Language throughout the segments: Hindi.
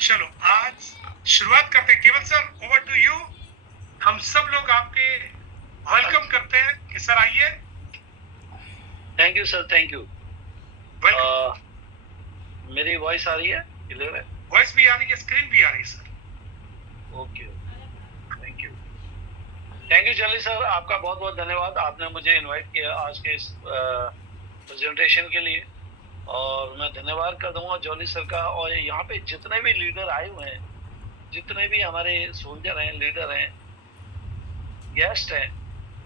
चलो आज शुरुआत करते हैं। केवल सर, ओवर टू यू। हम सब लोग आपके वेलकम करते हैं कि सर आइए। Thank you sir, thank you. Welcome. मेरी वॉइस आ रही है, क्लियर है? वॉइस भी आ रही है, स्क्रीन भी आ रही है sir. Okay, thank you. Thank you जली सर, आपका बहुत बहुत धन्यवाद। आपने मुझे इनवाइट किया आज के इस प्रेजेंटेशन के लिए, और मैं धन्यवाद कर दूंगा जॉली सर का। और यहाँ पे जितने भी लीडर आए हुए हैं, जितने भी हमारे सोल्जर हैं, लीडर हैं, गेस्ट हैं,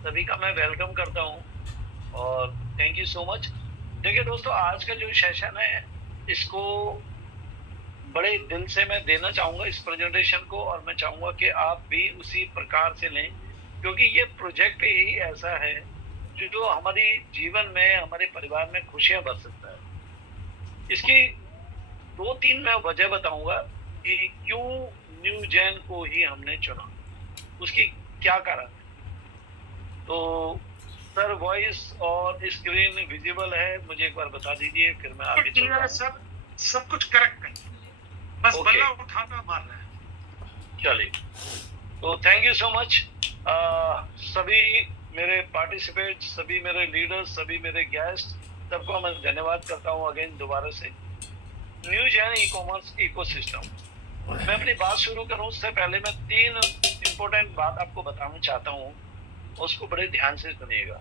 सभी का मैं वेलकम करता हूँ और थैंक यू सो मच। देखिए दोस्तों, आज का जो सेशन है, इसको बड़े दिल से मैं देना चाहूंगा इस प्रेजेंटेशन को, और मैं चाहूंगा कि आप भी उसी प्रकार से लें, क्योंकि ये प्रोजेक्ट ही ऐसा है जो हमारी जीवन में, हमारे परिवार में खुशियां भर सकता है। इसकी 2-3 मैं वजह बताऊंगा कि क्यों न्यू जेन को ही हमने चुना, उसकी क्या कारण है। तो सर, वॉइस और स्क्रीन विजिबल है? मुझे एक बार बता दीजिए, फिर मैं आगे चलता हूं। सर सब कुछ करेक्ट है, बस ओके, बल्ला उठाना मारना है। चलिए। तो थैंक यू सो मच सभी मेरे पार्टिसिपेट, सभी मेरे लीडर्स, सभी मेरे गेस्ट, सबको मैं धन्यवाद करता हूँ अगेन दोबारा से। New gen e commerce ecosystem, मैं अपनी बात शुरू करूँ उससे पहले मैं 3 इंपॉर्टेंट बात आपको बताना चाहता हूँ, उसको बड़े ध्यान से सुनिएगा।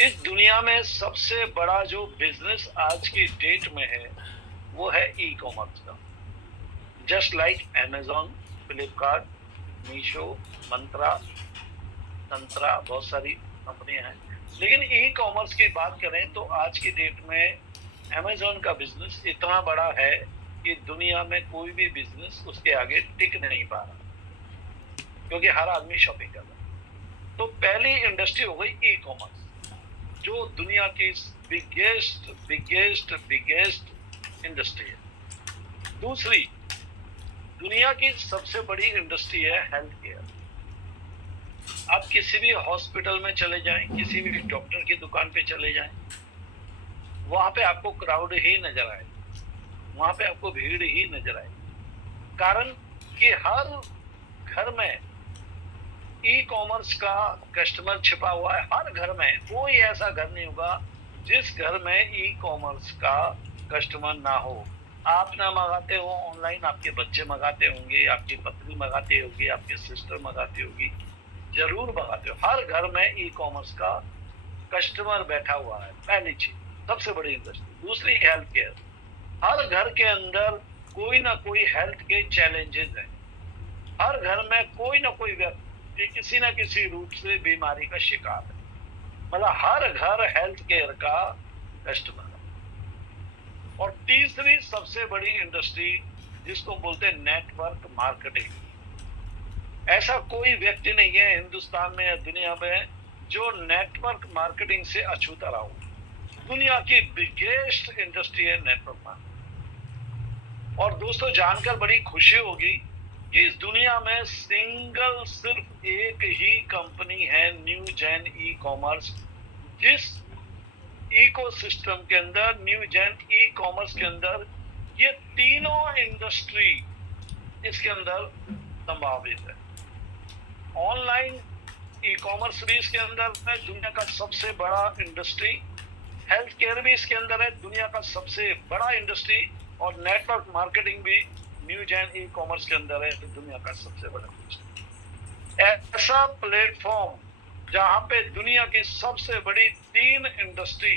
इस दुनिया में सबसे बड़ा जो बिजनेस आज की डेट में है, वो है ई कॉमर्स का। Just like Amazon, Flipkart, Meesho, Myntra, संतरा, बहुत सारी कंपनियां हैं। लेकिन ई कॉमर्स की बात करें तो आज की डेट में अमेजॉन का बिजनेस इतना बड़ा है कि दुनिया में कोई भी बिजनेस उसके आगे टिक नहीं पा रहा, क्योंकि हर आदमी शॉपिंग कर रहा है। तो पहली इंडस्ट्री हो गई ई कॉमर्स, जो दुनिया की बिगेस्ट बिगेस्ट बिगेस्ट इंडस्ट्री है। दूसरी, दुनिया की सबसे बड़ी इंडस्ट्री है हेल्थ केयर। आप किसी भी हॉस्पिटल में चले जाएं, किसी भी डॉक्टर की दुकान पे चले जाएं, वहां पे आपको क्राउड ही नजर आए, वहां पे आपको भीड़ ही नजर आए। कारण कि हर घर में ई कॉमर्स का कस्टमर छिपा हुआ है। हर घर में, कोई ऐसा घर नहीं होगा जिस घर में ई कॉमर्स का कस्टमर ना हो। आप ना मंगाते हो ऑनलाइन, आपके बच्चे मंगाते होंगे, आपकी पत्नी मंगाती होगी, आपकी सिस्टर मंगाती होगी, जरूर मंगाते हो। हर घर में ई कॉमर्स का कस्टमर बैठा हुआ है, पहली चीज, सबसे बड़ी इंडस्ट्री। दूसरी, हेल्थ केयर। हर घर के अंदर कोई ना कोई हेल्थ के चैलेंजेस हैं। हर घर में कोई ना कोई व्यक्ति किसी ना किसी रूप से बीमारी का शिकार है, मतलब हर घर हेल्थ केयर का कस्टमर है। और तीसरी सबसे बड़ी इंडस्ट्री, जिसको बोलते हैं नेटवर्क मार्केटिंग। ऐसा कोई व्यक्ति नहीं है हिंदुस्तान में या दुनिया में जो नेटवर्क मार्केटिंग से अछूता रहा हो। दुनिया की बिगेस्ट इंडस्ट्री है नेटवर्क मार्केटिंग। और दोस्तों, जानकर बड़ी खुशी होगी कि इस दुनिया में सिर्फ एक ही कंपनी है, न्यू जेन ई कॉमर्स, जिस इकोसिस्टम के अंदर, न्यू जेन ई कॉमर्स के अंदर, ये तीनों इंडस्ट्री इसके अंदर संभावित है। ऑनलाइन ई कॉमर्स भी इसके अंदर है, दुनिया का सबसे बड़ा इंडस्ट्री। हेल्थ केयर भी इसके अंदर है, दुनिया का सबसे बड़ा इंडस्ट्री। और नेटवर्क मार्केटिंग भी न्यू जेन ई कॉमर्स के अंदर है, दुनिया का सबसे बड़ा इंडस्ट्री। ऐसा प्लेटफॉर्म जहां पे दुनिया की सबसे बड़ी 3 इंडस्ट्री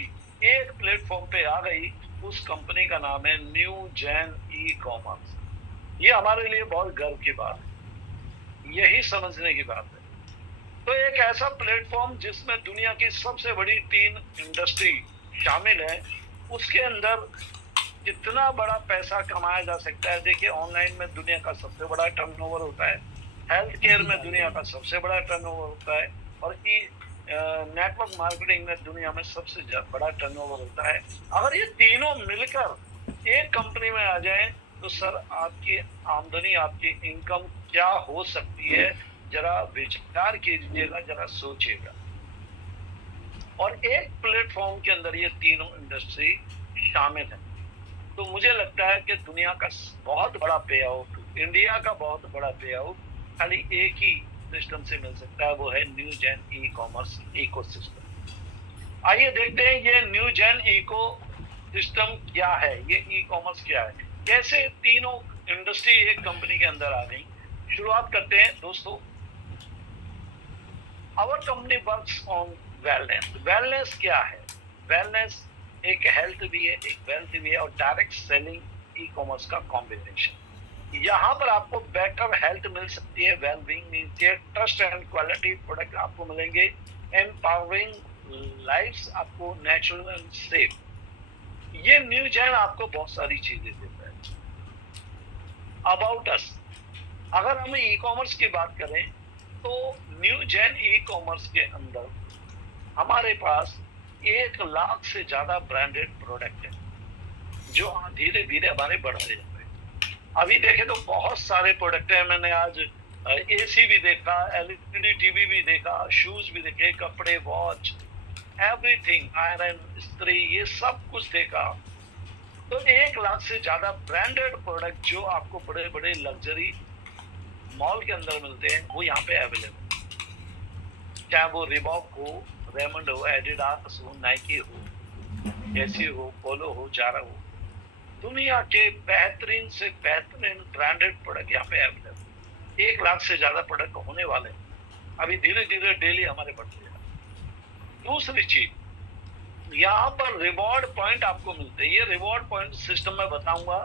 एक प्लेटफॉर्म पे आ गई, उस कंपनी का नाम है न्यू जेन ई कॉमर्स। ये हमारे लिए बहुत गर्व की बात है, यही समझने की बात है। तो एक ऐसा प्लेटफॉर्म जिसमें दुनिया की सबसे बड़ी 3 इंडस्ट्री शामिल है, उसके अंदर कितना बड़ा पैसा कमाया जा सकता है। देखिए, ऑनलाइन में दुनिया का सबसे बड़ा टर्नओवर होता है, हेल्थ केयर में दुनिया का सबसे बड़ा टर्नओवर होता है, और नेटवर्क मार्केटिंग में दुनिया में सबसे बड़ा टर्नओवर होता है। अगर ये तीनों मिलकर एक कंपनी में आ जाए तो सर, आपकी आमदनी, आपकी इनकम क्या हो सकती है, जरा विचार कीजिएगा, जरा सोचिएगा। और एक प्लेटफॉर्म के अंदर ये तीनों इंडस्ट्री शामिल है। तो मुझे लगता है कि दुनिया का बहुत बड़ा पे आउट, इंडिया का बहुत बड़ा पे आउट खाली एक ही सिस्टम से मिल सकता है, वो है new gen e commerce ecosystem. आइए देखते हैं ये न्यू जेन इको सिस्टम क्या है, ये ई कॉमर्स क्या है, कैसे तीनों इंडस्ट्री एक कंपनी के अंदर आ गई। शुरुआत करते हैं दोस्तों। Our company works on wellness. Wellness क्या है? वेलनेस एक हेल्थ भी है, एक वेल्थ भी है, और डायरेक्ट सेलिंग ई कॉमर्स का कॉम्बिनेशन। यहाँ पर आपको बेटर हेल्थ मिल सकती है, वेल बीइंग मिलती है, ट्रस्ट एंड क्वालिटी प्रोडक्ट आपको मिलेंगे, एम्पावरिंग लाइफ्स आपको नेचुरल एंड सेफ। ये न्यू जेन आपको बहुत सारी चीजें देता है। अबाउट अस, अगर हम ई कॉमर्स की बात करें तो न्यू जेन ई कॉमर्स के अंदर हमारे पास 1 लाख से ज्यादा ब्रांडेड प्रोडक्ट है जो धीरे धीरे हमारे बढ़ रहे हैं। अभी देखें तो बहुत सारे प्रोडक्ट है। मैंने आज एसी भी देखा, एलईडी टीवी भी देखा, शूज भी देखे, कपड़े, वॉच, एवरीथिंग, आयरन, इस्त्री, ये सब कुछ देखा। तो 1 लाख से ज्यादा ब्रांडेड प्रोडक्ट जो आपको बड़े बड़े लग्जरी मॉल के अंदर मिलते हैं वो यहाँ पे अवेलेबल, चाहे वो रिबॉक हो, रेमंड हो, एडिडास हो, नाइकी हो, एसी हो, पोलो हो, जारा हो, दुनिया के बेहतरीन से बेहतरीन ब्रांडेड प्रोडक्ट यहाँ पे अवेलेबल। 1 लाख से ज्यादा प्रोडक्ट होने वाले हैं, अभी धीरे धीरे डेली हमारे बढ़ते हैं। दूसरी चीज, यहाँ पर रिवॉर्ड पॉइंट आपको मिलते हैं। ये रिवॉर्ड पॉइंट सिस्टम में बताऊंगा।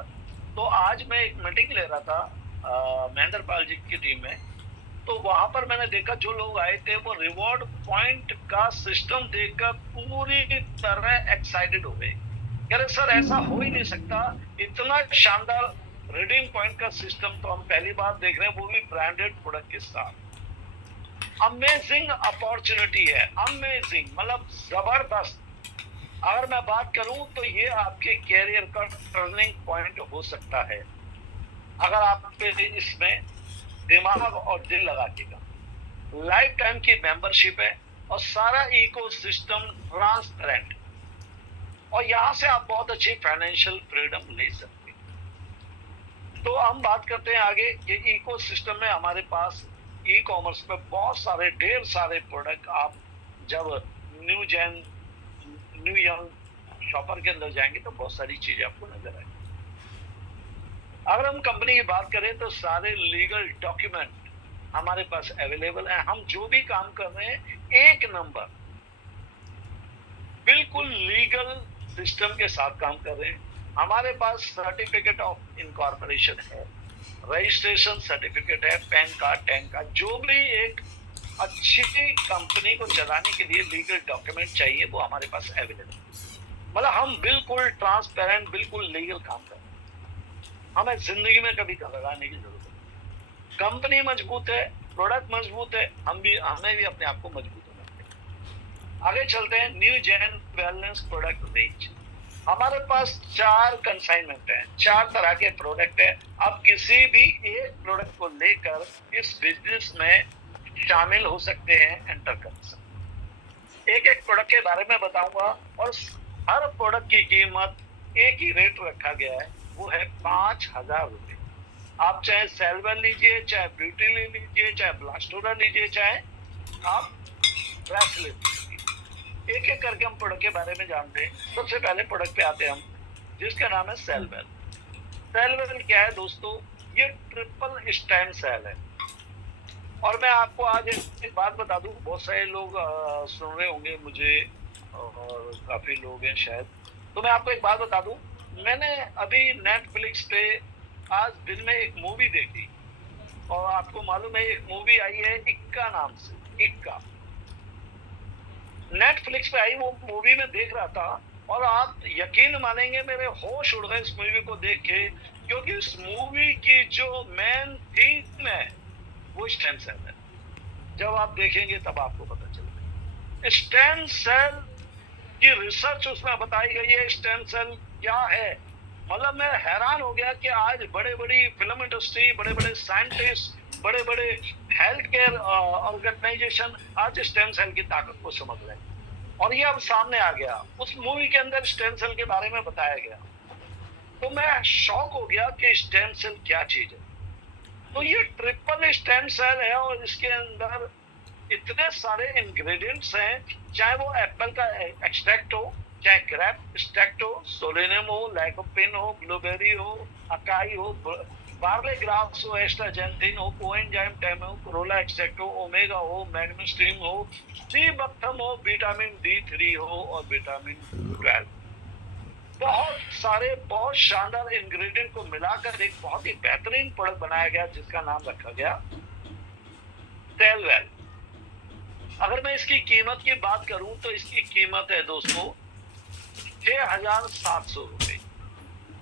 तो आज मैं एक मीटिंग ले रहा था महेंद्र पाल जी की टीम में, तो वहां पर मैंने देखा जो लोग आए थे वो रिवॉर्ड पॉइंट का सिस्टम देखकर पूरी तरह एक्साइटेड हो गए। कह रहे सर ऐसा हो ही नहीं सकता, इतना शानदार रिडीम पॉइंट का सिस्टम तो हम पहली बार देख रहे हैं, वो भी ब्रांडेड प्रोडक्ट के साथ। अमेजिंग अपॉर्चुनिटी है, अमेजिंग मतलब जबरदस्त। अगर मैं बात करूं तो ये आपके कैरियर का टर्निंग पॉइंट हो सकता है अगर आप पे इसमें दिमाग और दिल लगाइएगा। लाइफ टाइम की मेंबरशिप है और सारा इको सिस्टम ट्रांसपेरेंट, और यहां से आप बहुत अच्छी फाइनेंशियल फ्रीडम ले सकते हैं। तो हम बात करते हैं आगे कि इको सिस्टम में हमारे पास ई कॉमर्स पे बहुत सारे ढेर सारे प्रोडक्ट, आप जब न्यू यंग शॉपर के अंदर जाएंगे तो बहुत सारी चीजें आपको नजर आएंगी। अगर हम कंपनी की बात करें तो सारे लीगल डॉक्यूमेंट हमारे पास अवेलेबल है। हम जो भी काम कर रहे हैं एक नंबर बिल्कुल लीगल सिस्टम के साथ काम कर रहे हैं। हमारे पास सर्टिफिकेट ऑफ इनकॉर्पोरेशन है, रजिस्ट्रेशन सर्टिफिकेट है, पैन कार्ड, टैन कार्ड, जो भी एक अच्छी कंपनी को चलाने के लिए लीगल डॉक्यूमेंट चाहिए वो हमारे पास अवेलेबल है। मतलब हम बिल्कुल ट्रांसपेरेंट, बिल्कुल लीगल काम कर रहे हैं। हमें जिंदगी में कभी घबराने की जरूरत नहीं। कंपनी मजबूत है, प्रोडक्ट मजबूत है, हमें भी अपने आप को मजबूत होना चाहिए। आगे चलते हैं। New gen wellness product range, हमारे पास 4 कंसाइनमेंट है, 4 तरह के प्रोडक्ट है। आप किसी भी एक प्रोडक्ट को लेकर इस बिजनेस में शामिल हो सकते हैं, एंटर कर सकते हैं। एक एक प्रोडक्ट के बारे में बताऊंगा और हर प्रोडक्ट की कीमत एक ही रेट रखा गया है, वो है 5,000 रुपए। आप चाहे सेल्वर लीजिए, चाहे ब्यूटी ले लीजिए, चाहे ब्लास्टोरा लीजिए, चाहे आप ब्रेसलेट लीजिए। एक एक करके हम प्रोडक्ट के बारे में जानते हैं। सबसे पहले प्रोडक्ट पे आते हैं हम, जिसका नाम है सेलवेल। सेलवेल क्या है दोस्तों? ये ट्रिपल स्टैंड सेल है। और मैं आपको आज एक बात बता दूं, बहुत सारे लोग सुन रहे होंगे मुझे और काफी लोग हैं शायद, तो मैं आपको एक बात बता दूं। मैंने अभी नेटफ्लिक्स पे आज दिन में एक मूवी देखी, और आपको मालूम है एक मूवी आई है इक्का नाम से, इक्का। नेटफ्लिक्स पे आई वो मूवी में देख रहा था, और आप यकीन मानेंगे मेरे होश उड़ गए इस मूवी को देख के, क्योंकि इस मूवी की जो मेन थीम है वो स्टेम सेल है। जब आप देखेंगे तब आपको पता चलेगा। स्टेम सेल की रिसर्च उसमें बताई गई है। स्टेम सेल क्या है, मतलब मैं हैरान हो गया कि आज बड़े बड़ी फिल्म इंडस्ट्री, बड़े बड़े साइंटिस्ट, बड़े बड़े हेल्थ केयर ऑर्गेनाइजेशन आज स्टेम सेल की ताकत को समझ रहे हैं, और ये अब सामने आ गया। उस मूवी के अंदर स्टेम सेल के बारे में बताया गया। तो मैं शॉक हो गया कि स्टेम सेल क्या चीज है। तो ये ट्रिपल स्टेम सेल है और इसके अंदर इतने सारे इंग्रेडिएंट्स हैं, चाहे वो एप्पल का एक्सट्रैक्ट हो, चाहे ग्रेप एक्सट्रैक्ट हो, सोलेनियम हो, लाइकोपिन हो, ब्लूबेरी हो, अकाई हो, बार्ले ग्रास हो, एस्ट्राजेंथिन हो, कोएंजाइम 10 हो, कोरोला एक्सट्रैक्ट हो, ओमेगा हो, मैग्नीशियम हो, सी बक्थम हो, विटामिन D3 हो और विटामिन 12। बहुत सारे बहुत शानदार इंग्रेडिएंट को मिलाकर एक बहुत ही बेहतरीन प्रोडक्ट बनाया गया जिसका नाम रखा गया टेलवेल। अगर मैं इसकी कीमत की बात करूं तो इसकी कीमत है दोस्तों 6,700 रुपए।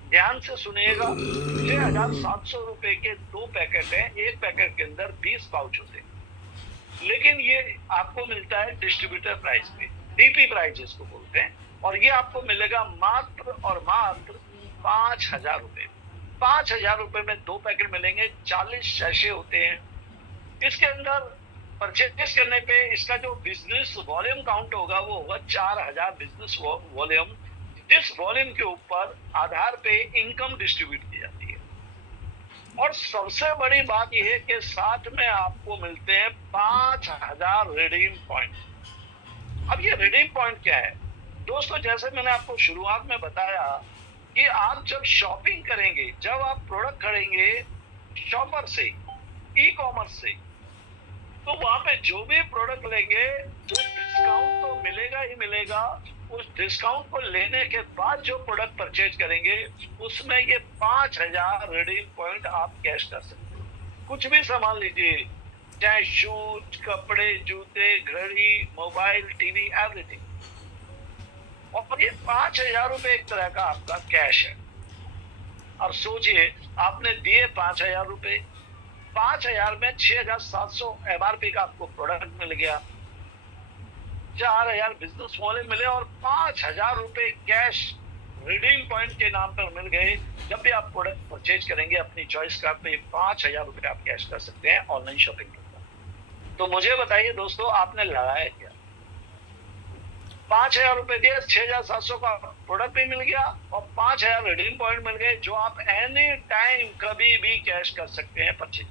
ध्यान से सुनिएगा, 6,700 रुपए के 2 पैकेट हैं। एक पैकेट के अंदर 20 पाउच होते हैं, लेकिन ये आपको मिलता है डिस्ट्रीब्यूटर प्राइस पे, डीपी प्राइस जिसको बोलते हैं, और ये आपको मिलेगा मात्र और मात्र 5,000 रुपए। 5,000 रुपए में 2 पैकेट मिलेंगे, 40 शैशे होते हैं। इसके अंदर परचेज करने पे इसका जो बिजनेस वॉल्यूम काउंट होगा वो होगा 4,000 बिजनेस वॉल्यूम, जिस वॉल्यूम के ऊपर आधार पे इनकम डिस्ट्रीब्यूट की जाती है। और सबसे बड़ी बात यह है कि साथ में आपको मिलते हैं 5,000 रिडीम पॉइंट। अब ये रिडीम पॉइंट क्या है दोस्तों? जैसे मैंने आपको शुरुआत में बताया कि आप जब शॉपिंग करेंगे, जब आप प्रोडक्ट खरीदेंगे शॉपर से, ई कॉमर्स से, तो वहां पे जो भी प्रोडक्ट लेंगे वो डिस्काउंट तो मिलेगा ही मिलेगा। उस डिस्काउंट को लेने के बाद जो प्रोडक्ट परचेज करेंगे उसमें ये 5,000 रिडीम पॉइंट आप कैश कर सकते हैं। कुछ भी सामान लीजिए, चाहे शूज, कपड़े, जूते, घड़ी, मोबाइल, टीवी, एवरीथिंग। और ये 5,000 रुपए एक तरह का आपका कैश है। और सोचिए, आपने दिए 5,000 रुपए, 5,000 में 6,700 MRP का आपको प्रोडक्ट मिल गया, 4,000 बिजनेस वॉल्यूम मिले और 5,000 रुपए कैश रिडीम पॉइंट के नाम पर मिल गए। जब भी आप प्रोडक्ट परचेज करेंगे अपनी चॉइस का, पे 5,000 रुपए आप कैश कर सकते हैं ऑनलाइन शॉपिंग पर। तो मुझे बताइए दोस्तों, आपने लगाया क्या? 5,000 रुपए दिए, 6,700 का प्रोडक्ट भी मिल गया और 5,000 रिडीम पॉइंट मिल गए, जो आप एनी टाइम कभी भी कैश कर सकते हैं परचेज।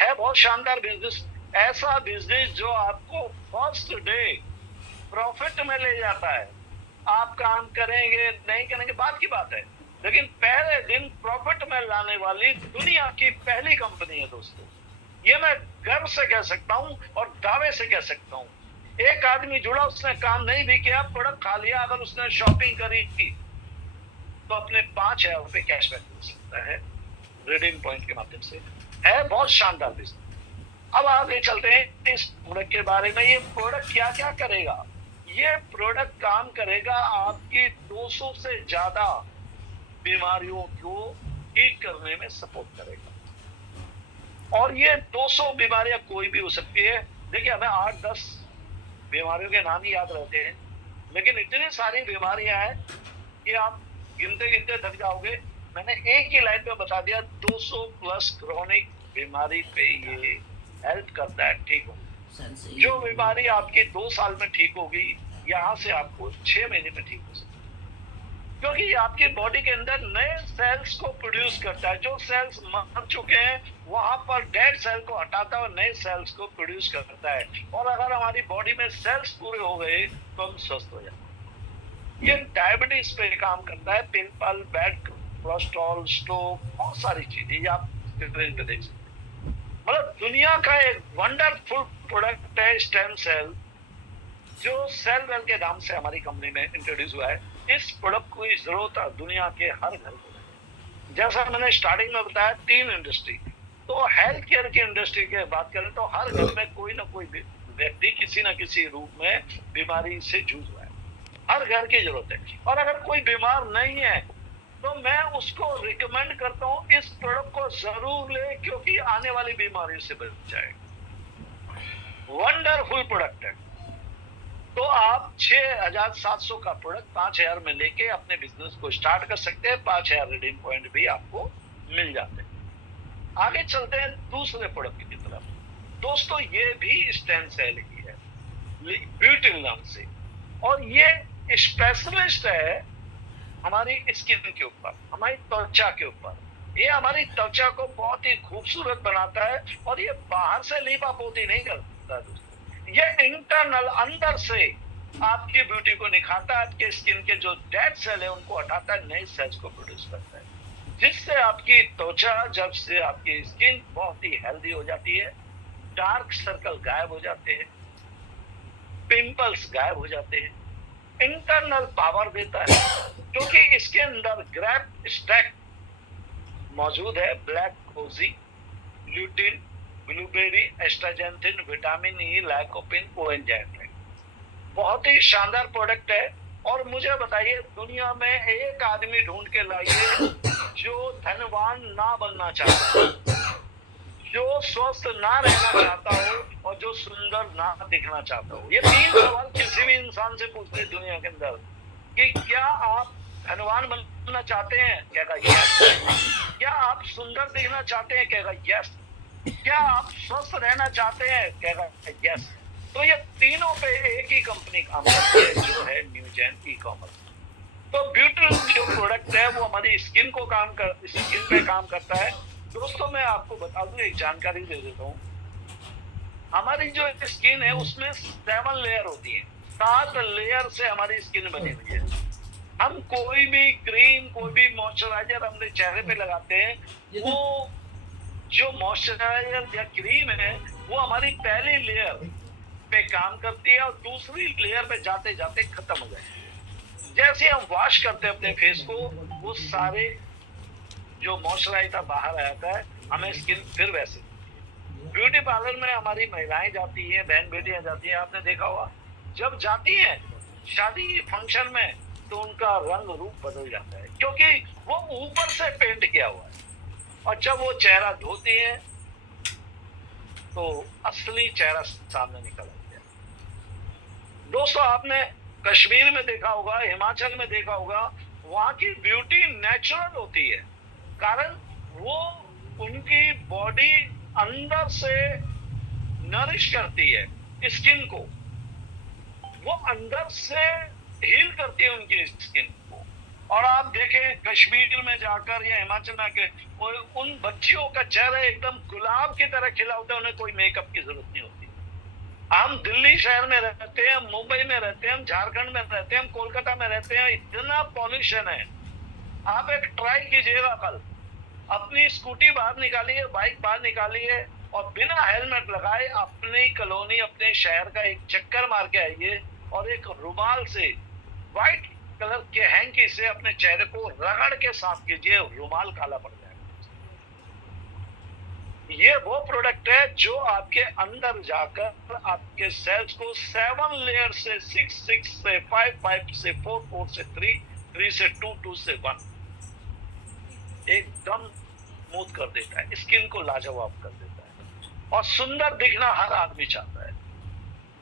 है बहुत शानदार बिजनेस, ऐसा बिजनेस जो आपको फर्स्ट डे प्रॉफिट में ले जाता है। आप काम करेंगे नहीं करेंगे बात की बात है, लेकिन पहले दिन प्रॉफिट में लाने वाली दुनिया की पहली कंपनी है दोस्तों। ये मैं गर्व से कह सकता हूं और दावे से कह सकता हूं। एक आदमी जुड़ा, उसने काम नहीं भी किया, प्रोडक्ट खा लिया, अगर उसने शॉपिंग करी थी तो अपने 5,000 रुपए कैशबैक मिल सकता है रिडीम पॉइंट के माध्यम से। है बहुत शानदार बिजनेस। अब आगे चलते हैं इस प्रोडक्ट के बारे में। ये प्रोडक्ट क्या क्या करेगा? ये प्रोडक्ट काम करेगा आपकी 200 से ज्यादा बीमारियों को ठीक करने में सपोर्ट करेगा। और ये 200 बीमारियां कोई भी हो सकती है। देखिए, हमें 8-10 बीमारियों के नाम ही याद रहते हैं, लेकिन इतनी सारी बीमारियां हैं कि आप गिनते गिनते थक जाओगे। मैंने एक ही लाइन पे बता दिया, 200 प्लस क्रोनिक बीमारी पे ये हेल्प करता है ठीक हो। जो बीमारी आपकी 2 साल में ठीक होगी, यहाँ से आपको 6 महीने में ठीक हो सकती है, क्योंकि आपकी बॉडी के अंदर नए सेल्स को प्रोड्यूस करता है। जो सेल्स मर चुके हैं वहां पर डेड सेल को हटाता है और नए सेल्स को प्रोड्यूस करता है। और अगर हमारी बॉडी में सेल्स पूरे हो गए तो हम स्वस्थ हो जाते हैं। ये डायबिटीज पे काम करता है, पिंपल, बैड कोलेस्ट्रॉल, स्ट्रोक, बहुत सारी चीजें ये आप स्क्रीन पे देख सकते हैं। मतलब दुनिया का एक वंडरफुल प्रोडक्ट है स्टेम सेल, जो सेलवेल के नाम से हमारी कंपनी में इंट्रोड्यूस हुआ है। इस प्रोडक्ट की जरूरत है दुनिया के हर घर को। जैसा मैंने स्टार्टिंग में बताया, 3 इंडस्ट्री, तो हेल्थ केयर की इंडस्ट्री की बात करें तो हर घर में कोई ना कोई व्यक्ति किसी न किसी रूप में बीमारी से जूझ रहा है। हर घर की जरूरत है। और अगर कोई बीमार नहीं है तो मैं उसको रिकमेंड करता हूं इस प्रोडक्ट को जरूर ले, क्योंकि आने वाली बीमारी से बच जाएगा। वंडरफुल प्रोडक्ट है। तो आप 6,700 का प्रोडक्ट 5,000 में लेके अपने बिजनेस को स्टार्ट कर सकते हैं। 5,000 रिडीम पॉइंट भी आपको मिल जाते हैं। आगे चलते हैं दूसरे प्रोडक्ट की तरफ। दोस्तों, ये भी स्टेम सेल की है, ब्यूटिल नाम से, और ये स्पेशलिस्ट है हमारी स्किन के ऊपर, हमारी त्वचा के ऊपर। ये हमारी त्वचा को बहुत ही खूबसूरत बनाता है और ये बाहर से लीपापोती नहीं करता दोस्तों, ये इंटरनल अंदर से आपकी ब्यूटी को निखारता है, आपके स्किन के जो डेड सेल है उनको हटाता है, नए सेल्स को प्रोड्यूस करता है, जिससे आपकी त्वचा, जब से आपकी स्किन बहुत ही हेल्दी हो जाती है, डार्क सर्कल गायब हो जाते हैं, पिंपल्स गायब हो जाते हैं, इंटरनल पावर देता है, क्योंकि इसके अंदर ग्रैप स्टैक मौजूद है, ब्लैक कोजी, lutein, blueberry, astaxanthin, vitamin E, lycopene, coenzyme. बहुत ही शानदार प्रोडक्ट है। और मुझे बताइए, दुनिया में एक आदमी ढूंढ के लाइए जो धनवान ना बनना चाहता हो, जो स्वस्थ ना रहना चाहता हो और जो सुंदर ना दिखना चाहता हो। ये 3 सवाल किसी भी इंसान से पूछते दुनिया के अंदर कि क्या आप धनवान बनना चाहते हैं, कहेगा यस। क्या आप सुंदर दिखना चाहते हैं, कहेगा यस। क्या आप स्वस्थ रहना चाहते हैं, कहेगा यस। तो ये तीनों पे एक ही कंपनी काम करती है, जो है न्यूजेन ई कॉमर्स। तो ब्यूटी जो प्रोडक्ट है वो हमारी स्किन पे काम करता है। दोस्तों, मैं आपको बता दूं, एक जानकारी दे देता हूँ। हमारी जो स्किन है उसमें 7 लेयर होती है, 7 लेयर से हमारी स्किन बनी हुई है। हम कोई भी क्रीम, कोई भी मॉइस्चराइजर अपने चेहरे पे लगाते हैं, वो जो मॉइस्चराइजर या क्रीम है वो हमारी पहली लेयर पे काम करती है और दूसरी लेयर पे जाते जाते खत्म हो जाती है। जैसे हम वॉश करते हैं अपने फेस को, वो सारे जो मॉइस्चराइजर बाहर आ जाता है, हमें स्किन फिर वैसे। ब्यूटी पार्लर में हमारी महिलाएं जाती हैं, बहन बेटियां जाती हैं, आपने देखा होगा, जब जाती हैं शादी फंक्शन में तो उनका रंग रूप बदल जाता है, क्योंकि वो ऊपर से पेंट किया हुआ है। और जब वो चेहरा धोती हैं तो असली चेहरा सामने निकल आता है। दोस्तों, आपने कश्मीर में देखा होगा, हिमाचल में देखा होगा, वहां की ब्यूटी नेचुरल होती है, कारण वो उनकी बॉडी अंदर से नरिश करती है स्किन को, वो अंदर से हील करती है उनकी स्किन को। और आप देखें कश्मीर में जाकर या हिमाचल में आके उन बच्चियों का चेहरा एकदम गुलाब की तरह खिला होता है, उन्हें कोई मेकअप की जरूरत नहीं होती। हम दिल्ली शहर में रहते हैं, हम मुंबई में रहते हैं, हम झारखंड में रहते हैं, हम कोलकाता में रहते हैं, इतना पॉल्यूशन है। आप एक ट्राई कीजिएगा, कल अपनी स्कूटी बाहर निकालिए, बाइक बाहर निकालिए और बिना हेलमेट लगाए अपनी कॉलोनी, अपने शहर का एक चक्कर मार के आइए और एक रुमाल से, व्हाइट कलर के हैंकी से अपने चेहरे को रगड़ के साफ कीजिए, रुमाल काला पड़ जाएगा। ये वो प्रोडक्ट है जो आपके अंदर जाकर आपके सेल्स को 7 लेयर से 6 से 5 से 4 से 3 से 2 से 1 एकदम स्मूथ कर देता है, स्किन को लाजवाब कर देता है। और सुंदर दिखना हर आदमी चाहता है।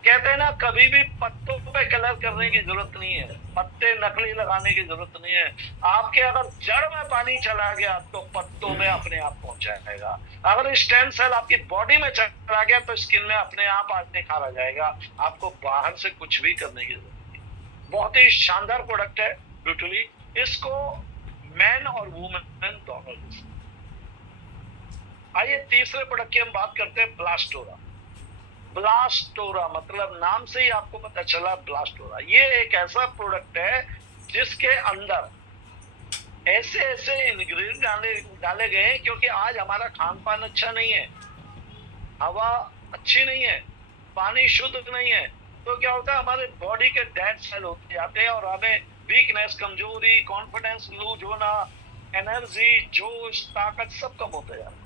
कहते हैं ना, कभी भी पत्तों पे कलर करने की जरूरत नहीं है, पत्ते नकली लगाने की जरूरत नहीं है। आपके अगर जड़ में पानी चला गया तो पत्तों में अपने आप पहुंच जाएगा। अगर स्टेम सेल आपकी बॉडी में चला गया तो स्किन में अपने आप आज निखार आ जाएगा। आपको बाहर से कुछ भी करने की जरूरत नहीं। बहुत ही शानदार प्रोडक्ट है ब्यूटुली। इसको मैन और वुमेन दोनों। आइए तीसरे प्रोडक्ट की हम बात करते हैं, ब्लास्टोरा। ब्लास्टोरा मतलब नाम से ही आपको पता चला, ब्लास्टोरा। ये एक ऐसा प्रोडक्ट है जिसके अंदर ऐसे ऐसे इंग्रेडिएंट डाले गए हैं, क्योंकि आज हमारा खान पान अच्छा नहीं है, हवा अच्छी नहीं है, पानी शुद्ध नहीं है, तो क्या होता है, हमारे बॉडी के डेड सेल होते जाते हैं और हमें वीकनेस, कमजोरी, कॉन्फिडेंस लूज होना, एनर्जी, जोश, ताकत सब कम होते जाता है।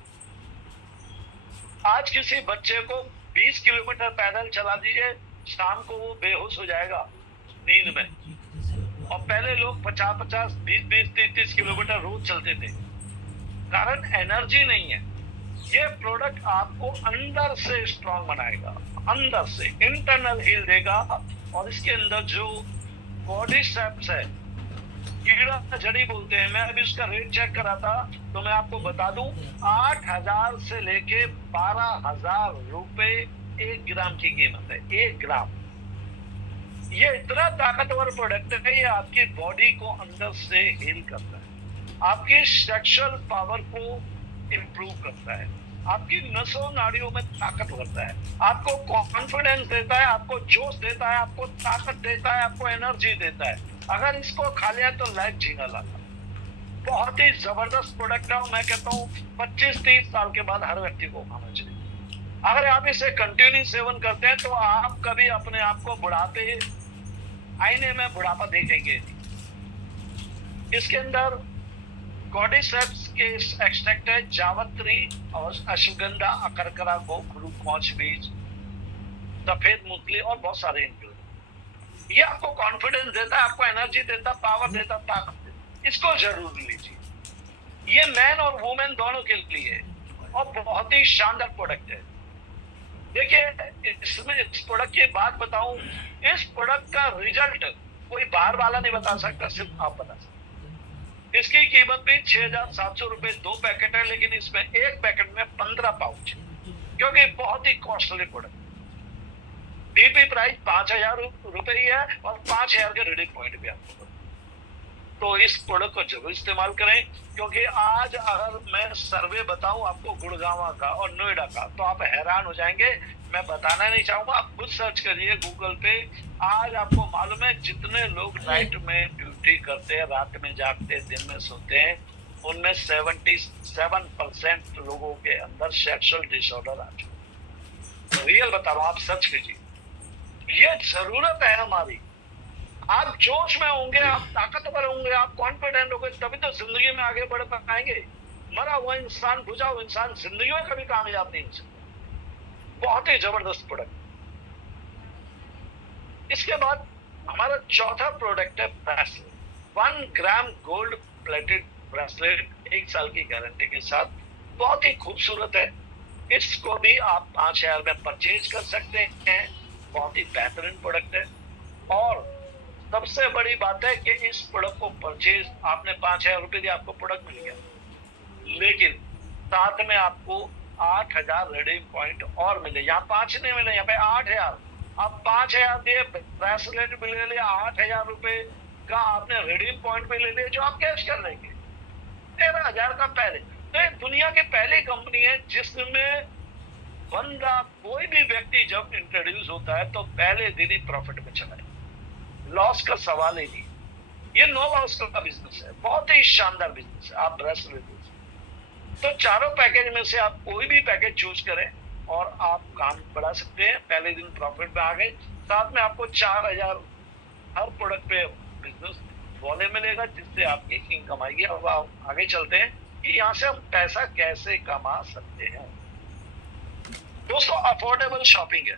आज किसी बच्चे को 20 किलोमीटर पैदल चला दीजिए, शाम को वो बेहोश हो जाएगा नींद में। और पहले लोग 50-50, 20-20, 30-30 किलोमीटर रोज चलते थे, कारण एनर्जी नहीं है। ये प्रोडक्ट आपको अंदर से स्ट्रांग बनाएगा, अंदर से इंटरनल हील देगा। और इसके अंदर जो बॉडी स्टेप्स है, कीड़ा जड़ी बोलते हैं, मैं अभी उसका रेट चेक करा था तो मैं आपको बता दूं, 8,000 से लेके 12,000 रुपए 1 ग्राम की कीमत है। 1 ग्राम ये इतना ताकतवर प्रोडक्ट है, ये आपकी बॉडी को अंदर से हील करता है, आपकी सेक्सुअल पावर को इंप्रूव करता है, आपकी नसों नाड़ियों में ताकत भरता है, आपको कॉन्फिडेंस देता है, आपको जोश देता है, आपको ताकत देता है, आपको एनर्जी देता है। अगर इसको खा लिया तो लाइफ झींगा लाता। बहुत ही जबरदस्त प्रोडक्ट है। मैं कहता हूँ 25-30 साल के बाद हर व्यक्ति को खाना चाहिए। अगर आप इसे कंटिन्यू सेवन करते हैं तो आप कभी अपने आप को बुढ़ापे आईने में बुढ़ापा देखेंगे। इसके अंदर कॉर्डिसेप्स के एक्सट्रैक्ट है, जावत्री और अश्वगंधा, अकरकरा, गोखरू, कौच बीज, सफेद मूंगफली और बहुत सारे इंग्रेडिएंट। ये आपको कॉन्फिडेंस देता है, आपको एनर्जी देता, पावर देता, ताकत देता। इसको जरूर लीजिए। ये मैन और वुमेन दोनों के लिए है और बहुत ही शानदार प्रोडक्ट है। देखिए, इसमें इस प्रोडक्ट की बात बताऊं, इस प्रोडक्ट का रिजल्ट कोई बाहर वाला नहीं बता सकता, सिर्फ आप बता सकते। इसकी कीमत भी 6,700 रुपए 2 पैकेट है, लेकिन इसमें एक पैकेट में 15 पाउच, क्योंकि बहुत ही कॉस्टली प्रोडक्ट। पीपी प्राइस 5,000 रुपए ही है और 5,000 के रिडीम पॉइंट भी आपको। तो इस प्रोडक्ट को जरूर इस्तेमाल करें, क्योंकि आज अगर मैं सर्वे बताऊं आपको गुड़गांव का और नोएडा का, तो आप हैरान हो जाएंगे। मैं बताना नहीं चाहूंगा, आप खुद सर्च करिए गूगल पे। आज आपको मालूम है जितने लोग नाइट में ड्यूटी करते हैं, रात में जागते हैं, दिन में सोते हैं, उनमें 77% लोगों के अंदर सेक्सुअल डिसऑर्डर आ चुके। तो रियल बता रहा हूं, आप सर्च कीजिए। ये जरूरत है हमारी। आप जोश में होंगे, आप ताकतवर होंगे, आप कॉन्फिडेंट होंगे, तभी तो जिंदगी में आगे बढ़ पाएंगे। मरा हुआ इंसान, बुझा हुआ इंसान जिंदगी में कभी कामयाब नहीं हो सकता। बहुत ही जबरदस्त प्रोडक्ट। इसके बाद हमारा चौथा प्रोडक्ट है bracelet. 1 gram gold plated bracelet, 1 साल की गारंटी के साथ, बहुत ही खूबसूरत है। इसको भी आप 5,000 में परचेज कर सकते हैं। बहुत ही बेहतरीन प्रोडक्ट है। और सबसे बड़ी बात है कि इस प्रोडक्ट को परचेज आपने 5,000 रुपए दिए, आपको प्रोडक्ट मिल गया, लेकिन साथ में आपको 8,000 रिडीम पॉइंट और मिले। यहाँ 5 नहीं मिले, यहाँ पे 8,000। आप 5,000 दिए, ब्रेसलेट भी ले लिया, 8,000 रुपए का आपने रिडीम पॉइंट भी ले लिया, जो आप कैश कर लेंगे 13,000 का पहले। तो ये दुनिया की पहली कंपनी है जिसमें बंदा, कोई भी व्यक्ति जब इंट्रोड्यूस होता है तो पहले दिन ही प्रॉफिट में चला है। लॉस का सवाल ही नहीं। ये नो लॉस का बिजनेस है, बहुत ही शानदार बिजनेस है। आप ब्रेसलेट, तो चारों पैकेज में से आप कोई भी पैकेज चूज करें और आप काम बढ़ा सकते हैं। पहले दिन प्रॉफिट में आ गए, साथ में आपको 4,000 हर प्रोडक्ट पे बिजनेस बोले मिलेगा, जिससे आपकी इनकम आएगी। अब आप आगे चलते हैं कि यहाँ से हम पैसा कैसे कमा सकते हैं। दोस्तों, अफोर्डेबल शॉपिंग है।